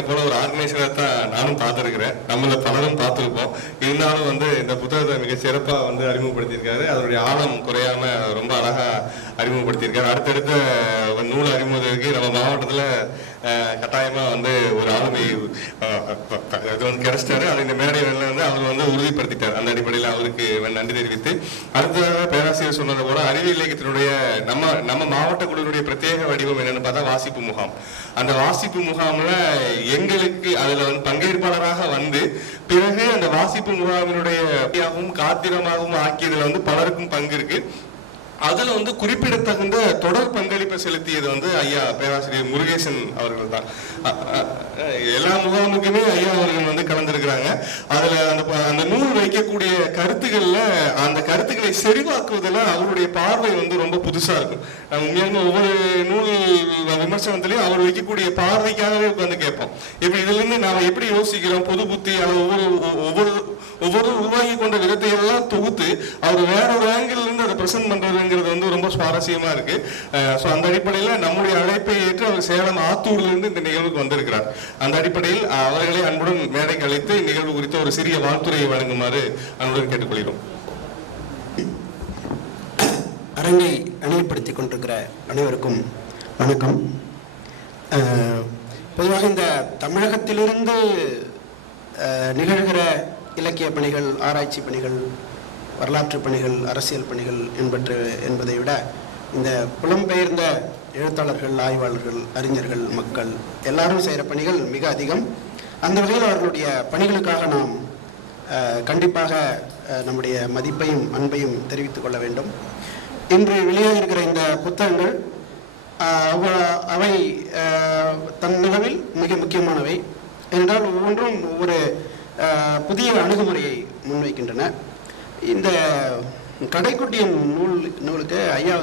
என்ன போல ஒரு ஆர்கனைசரை தான் நானும் பார்த்துருக்கிறேன், நம்மள பலரும் பார்த்துருப்போம். இருந்தாலும் இந்த புத்தகத்தை மிக சிறப்பாக அறிமுகப்படுத்தியிருக்காரு. அதனுடைய ஆழம் குறையாம ரொம்ப அழகா அறிமுகப்படுத்தியிருக்காரு. அடுத்தடுத்த நூல் அறிமுகத்துக்கு நம்ம மாவட்டத்தில் கட்டாயமா ஒரு ஆளுமை கிடைச்சிட்டாரு. அது இந்த மேடையில் அவர் உறுதிப்படுத்திட்டார். அந்த அடிப்படையில் அவருக்கு நன்றி தெரிவித்து, அடுத்ததாக பேராசிரியர் சொன்னது போல அறிவியல் இலக்கியத்தினுடைய நம்ம மாவட்ட குழுவினுடைய பிரத்யேக வடிவம் என்னன்னு பார்த்தா வாசிப்பு முகாம். அந்த வாசிப்பு முகாம்ல எங்களுக்கு அதுல பங்கேற்பாளராக பிறகு அந்த வாசிப்பு முகாமினுடைய காத்திரமாகவும் ஆக்கியதுல பலருக்கும் பங்கு இருக்கு. அதுல குறிப்பிடத்தகுந்த தொடர் பங்களிப்பை செலுத்தியது ஐயா பேராசிரியர் முருகேசன் அவர்கள் தான். எல்லா முகாமுக்குமே ஐயா அவர்கள் கலந்திருக்கிறாங்க. அதுல அந்த நூல் வைக்கக்கூடிய கருத்துக்கள்ல அந்த கருத்துக்களை செறிவாக்குவதில் அவருடைய பார்வை ரொம்ப புதுசா இருக்கும். உண்மையான ஒவ்வொரு நூல் விமர்சனத்திலையும் அவர் வைக்கக்கூடிய பார்வைக்காகவே கேட்போம். இப்ப இதுல இருந்து நாம எப்படி யோசிக்கிறோம், பொது புத்தி ஒவ்வொரு உருவாகி கொண்ட விதத்தை எல்லாம் தொகுத்து அவர் வேற ஒரு ஆங்கிள் இருந்து அதை பிரசன்ட் பண்றதுங்கிறது ரொம்ப சுவாரஸ்யமா இருக்கு. அந்த அடிப்படையில் நம்முடைய அழைப்பை ஏற்று அவர் சேலம் ஆத்தூர்ல இருந்து இந்த நிகழ்வுக்கு வந்திருக்கிறார். அந்த அடிப்படையில் அவர்களை அன்புடன் மேடைக்கு அழைத்து நிகழ்வு குறித்த ஒரு சிறிய வாழ்த்துறையை வழங்குமாறு அன்புடன் கேட்டுக்கொள்கிறோம். அரங்கை அணியப்படுத்திக் கொண்டிருக்கிற அனைவருக்கும் வணக்கம். பொதுவாக இந்த தமிழகத்திலிருந்து நிகழ்கிற இலக்கிய பணிகள், ஆராய்ச்சி பணிகள், வரலாற்று பணிகள், அரசியல் பணிகள் என்பதை விட இந்த புலம்பெயர்ந்த எழுத்தாளர்கள், ஆய்வாளர்கள், அறிஞர்கள், மக்கள் எல்லாரும் செய்கிற பணிகள் மிக அதிகம். அந்த வகையில் அவர்களுடைய பணிகளுக்காக நாம் கண்டிப்பாக நம்முடைய மதிப்பையும் அன்பையும் தெரிவித்துக் கொள்ள வேண்டும். இன்று வெளியாகியிருக்கிற இந்த புத்தகங்கள் அவை தன்னளவில் மிக முக்கியமானவை என்றால் ஒவ்வொன்றும் ஒவ்வொரு புதிய அணுகுமுறையை முன்வைக்கின்றன. இந்த கடைக்குட்டியின் நூலுக்கு ஐயா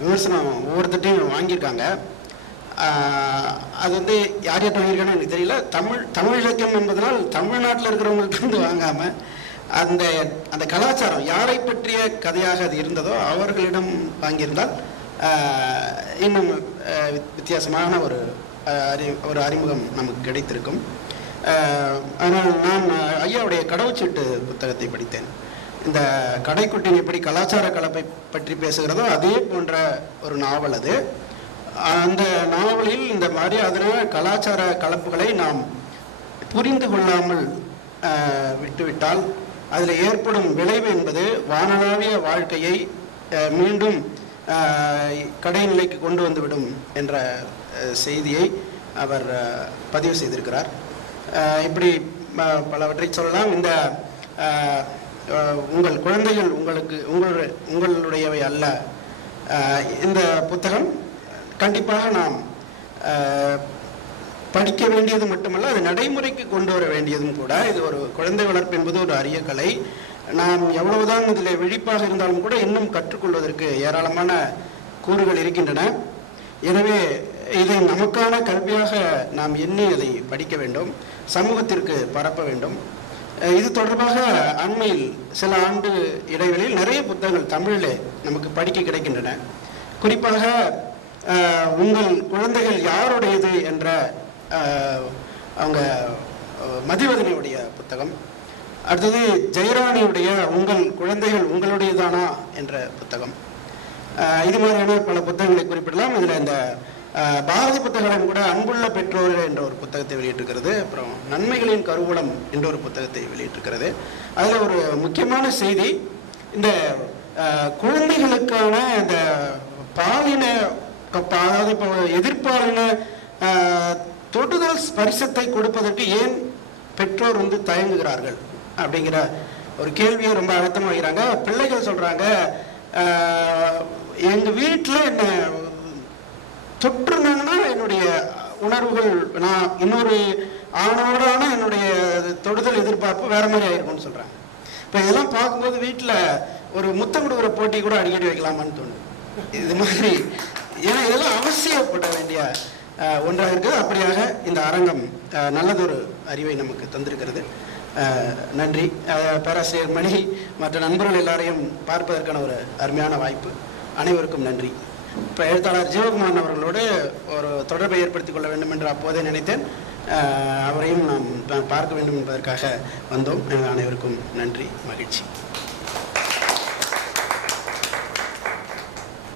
விமர்சனம் ஒவ்வொருத்தையும் வாங்கியிருக்காங்க. அது யார் யார்ட்ட வாங்கியிருக்கான்னு எனக்கு தெரியல. தமிழ் இலக்கியம் என்பதனால் தமிழ்நாட்டில் இருக்கிறவங்கள்ட்ட வாங்காமல் அந்த கலாச்சாரம் யாரை பற்றிய கதையாக அது இருந்ததோ அவர்களிடம் வாங்கியிருந்தால் இன்னும் வித்தியாசமான ஒரு அறிமுகம் நமக்கு கிடைத்திருக்கும். அதனால் நான் ஐயாவுடைய கடவுச்சீட்டு புத்தகத்தை படித்தேன். இந்த கடைக்குட்டின் எப்படி கலாச்சார கலப்பை பற்றி பேசுகிறதோ அதே போன்ற ஒரு நாவல் அது. அந்த நாவலில் இந்த மாதிரியான கலாச்சார கலப்புகளை நாம் புரிந்து கொள்ளாமல் விட்டுவிட்டால் அதில் ஏற்படும் விளைவு என்பது வானளாவிய வாழ்க்கையை மீண்டும் கடைநிலைக்கு கொண்டு வந்துவிடும் என்ற செய்தியை அவர் பதிவு செய்திருக்கிறார். இப்படி பலவற்றை சொல்லலாம். இந்த உங்கள் குழந்தைகள் உங்களுடையவை அல்ல. இந்த புத்தகம் கண்டிப்பாக நாம் படிக்க வேண்டியது மட்டுமல்ல, அது நடைமுறைக்கு கொண்டு வர வேண்டியதும் கூட. இது ஒரு குழந்தை வளர்ப்பு என்பது ஒரு அரிய கலை. நாம் எவ்வளவுதான் இதில் விழிப்பாக இருந்தாலும் கூட இன்னும் கற்றுக்கொள்வதற்கு ஏராளமான கூறுகள் இருக்கின்றன. எனவே இதை நமக்கான கல்வியாக நாம் எண்ணி அதை படிக்க வேண்டும், சமூகத்திற்கு பரப்ப வேண்டும். இது தொடர்பாக அண்மையில் சில ஆண்டு இடைவெளியில் நிறைய புத்தகங்கள் தமிழில் நமக்கு படிக்க கிடைக்கின்றன. குறிப்பாக உங்கள் குழந்தைகள் யாருடையது என்ற அவங்க மதிவதனியுடைய புத்தகம், அடுத்தது ஜெயராணியுடைய உங்கள் குழந்தைகள் உங்களுடையதானா என்ற புத்தகம். இது மாதிரியான பல புத்தகங்களை குறிப்பிடலாம். இதில் இந்த பாரதி புத்தகம் கூட அன்புள்ள பெற்றோர் என்ற ஒரு புத்தகத்தை வெளியிட்டிருக்கிறது. அப்புறம் நன்மைகளின் கருவூலம் என்ற ஒரு புத்தகத்தை வெளியிட்டிருக்கிறது. அதில் ஒரு முக்கியமான செய்தி, இந்த குழந்தைகளுக்கான இந்த பாலின, அதாவது இப்போ எதிர்பாலின தொடுதல் ஸ்பரிசத்தை கொடுப்பதற்கு ஏன் பெற்றோர் தயங்குகிறார்கள் அப்படிங்கிற ஒரு கேள்வியை ரொம்ப அழுத்தமாக வைக்கிறாங்க. பிள்ளைகள் சொல்றாங்க, எங்கள் வீட்டில் என்ன தொற்றுனாங்கன்னா என்னுடைய உணர்வுகள், நான் இன்னொரு ஆணோடான என்னுடைய தொடுதல் எதிர்பார்ப்பு வேற மாதிரி ஆயிருக்கும்னு சொல்றாங்க. இப்போ இதெல்லாம் பார்க்கும்போது வீட்டில் ஒரு முத்தம் கொடுக்குற போட்டி கூட அடிக்கடி வைக்கலாமான்னு தோணுது. இது மாதிரி ஏன்னா இதெல்லாம் அவசியப்பட வேண்டிய ஒன்றாக இருக்குது. அப்படியாக இந்த அரங்கம் நல்லதொரு அறிவை நமக்கு தந்திருக்கிறது. நன்றி. பேராசிரியர் மணி மற்ற நண்பர்கள் எல்லாரையும் பார்ப்பதற்கான ஒரு அருமையான வாய்ப்பு. அனைவருக்கும் நன்றி. இப்போ எழுத்தாளர் ஜீவகுமாரன் அவர்களோடு ஒரு தொடர்பை ஏற்படுத்திக் கொள்ள வேண்டும் என்று அப்போதே நினைத்தேன். அவரையும் நாம் பார்க்க வேண்டும் என்பதற்காக வந்தோம். அனைவருக்கும் நன்றி, மகிழ்ச்சி.